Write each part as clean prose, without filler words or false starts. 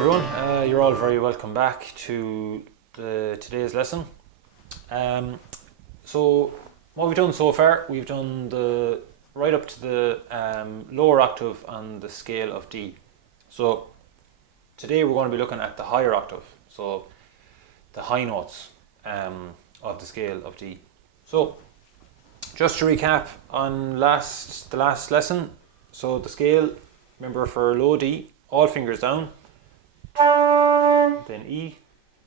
everyone, you're all very welcome back to today's lesson. So what we've done so far, we've done the right up to the lower octave on the scale of D. So today we're going to be looking at the higher octave, so the high notes of the scale of D. So just to recap on the last lesson, so the scale, remember for low D, all fingers down, then E,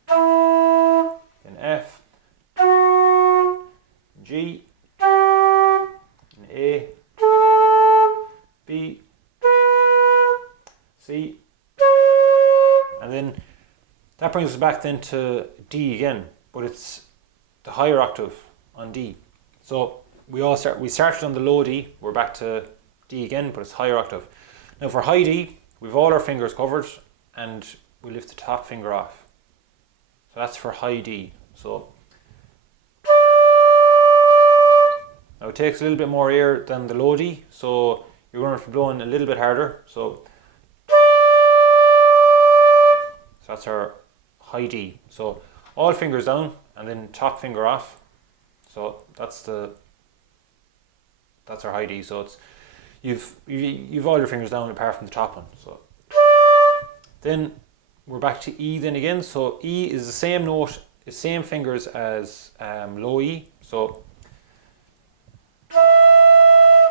then F, G, and A, B, C, and then that brings us back then to D again, but it's the higher octave on D. So we started on the low D, we're back to D again, but it's higher octave. Now for high D, we've all our fingers covered and we lift the top finger off. So that's for high D. So now it takes a little bit more air than the low D, so you're going to be blowing a little bit harder. So that's our high D. So all fingers down and then top finger off. So that's our high D. So it's you've all your fingers down apart from the top one. So then we're back to E then again. So E is the same note, the same fingers as low E. So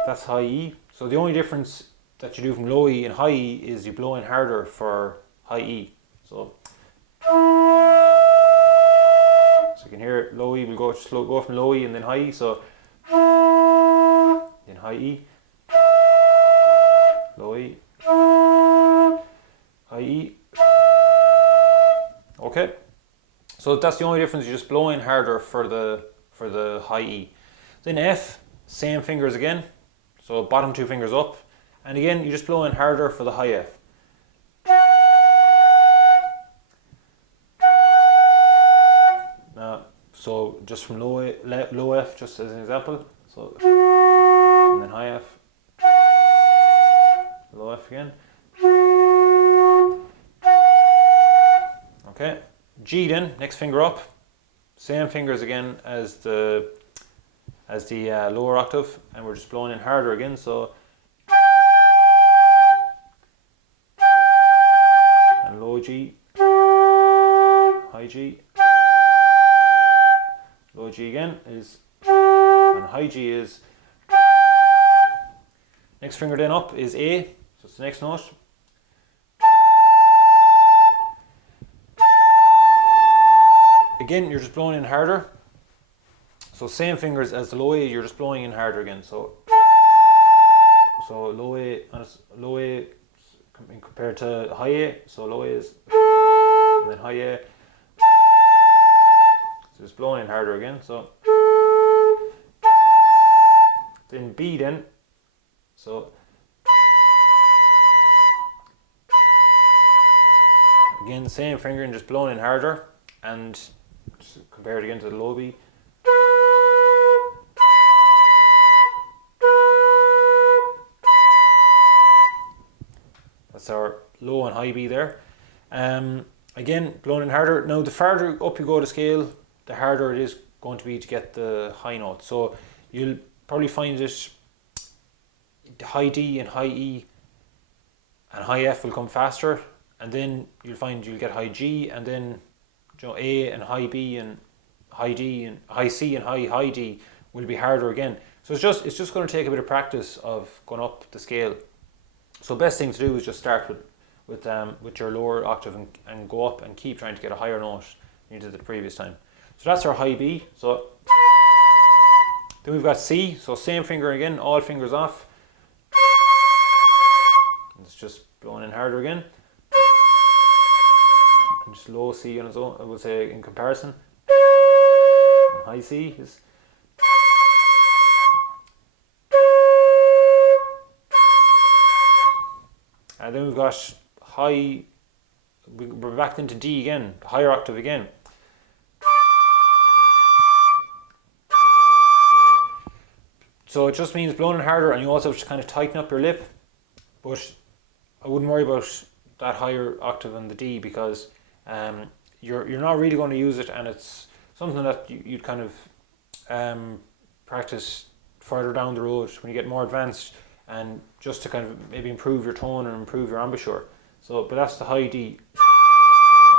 that's high E. So the only difference that you do from low E and high E is you blow in harder for high E. So you can hear it, low E will go from low E and then high E. So then high E, low E, high E. Okay, so that's the only difference. You just blow in harder for the high E. Then F, same fingers again. So bottom two fingers up, and again you just blow in harder for the high F. So just from low F, just as an example. So and then high F, low F again. Okay, G then, next finger up, same fingers again as the lower octave, and we're just blowing in harder again. So and low G, high G, low G again is, and high G is. Next finger then up is A, so it's the next note. Again, you're just blowing in harder. So same fingers as the low A, you're just blowing in harder again. So low A compared to high A. So low A is, and then high A. So just blowing in harder again. So then B then. So again, same finger and just blowing in harder, and just compare it again to the low B. That's our low and high B there. Again, blowing in harder. Now the farther up you go the scale, the harder it is going to be to get the high note. So you'll probably find it high D and high E and high F will come faster, and then you'll find you'll get high G, and then A and high B and high D and high C and high D will be harder again. So it's just going to take a bit of practice of going up the scale. So best thing to do is just start with your lower octave and go up and keep trying to get a higher note than you did the previous time. So that's our high B. So then we've got C. So same finger again, all fingers off. It's just blowing in harder again. And just low C on its own, I would say, in comparison. And high C is. And then we've got high, we're back into D again, higher octave again. So it just means blowing harder, and you also have to kind of tighten up your lip, but I wouldn't worry about that higher octave on the D, because you're not really going to use it, and it's something that you'd kind of practice further down the road when you get more advanced, and just to kind of maybe improve your tone and improve your embouchure. So, but that's the high D,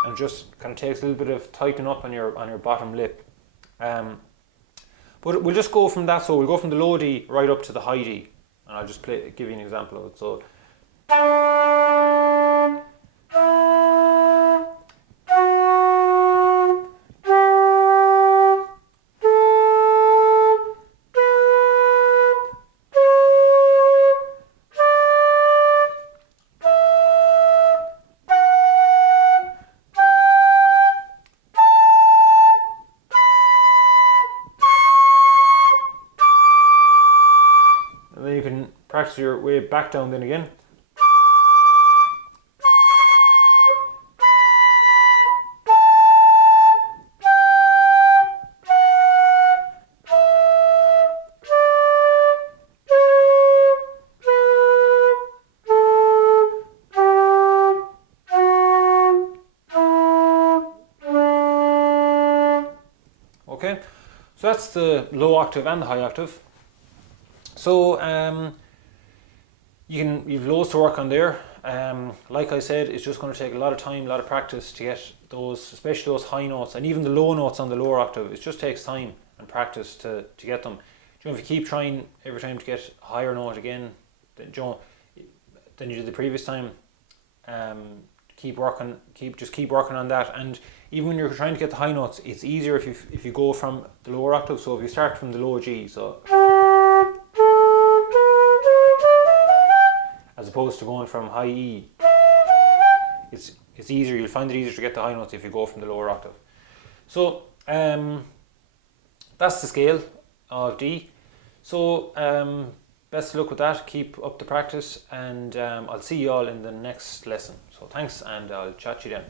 and just kind of takes a little bit of tightening up on your bottom lip. But we'll just go from that. So we'll go from the low D right up to the high D, and I'll just give you an example of it. So. And then you can practice your way back down then again. Okay, so that's the low octave and the high octave. So you've loads to work on there. Like I said, it's just going to take a lot of time, a lot of practice to get those, especially those high notes, and even the low notes on the lower octave. It just takes time and practice to get them. You know, if you keep trying every time to get a higher note again than you did the previous time, keep working on that. And even when you're trying to get the high notes, it's easier if you go from the lower octave. So if you start from the low G, so as opposed to going from high E, it's easier. You'll find it easier to get the high notes if you go from the lower octave. So that's the scale of D. So best of luck with that. Keep up the practice, and I'll see you all in the next lesson. So thanks, and I'll chat to you then.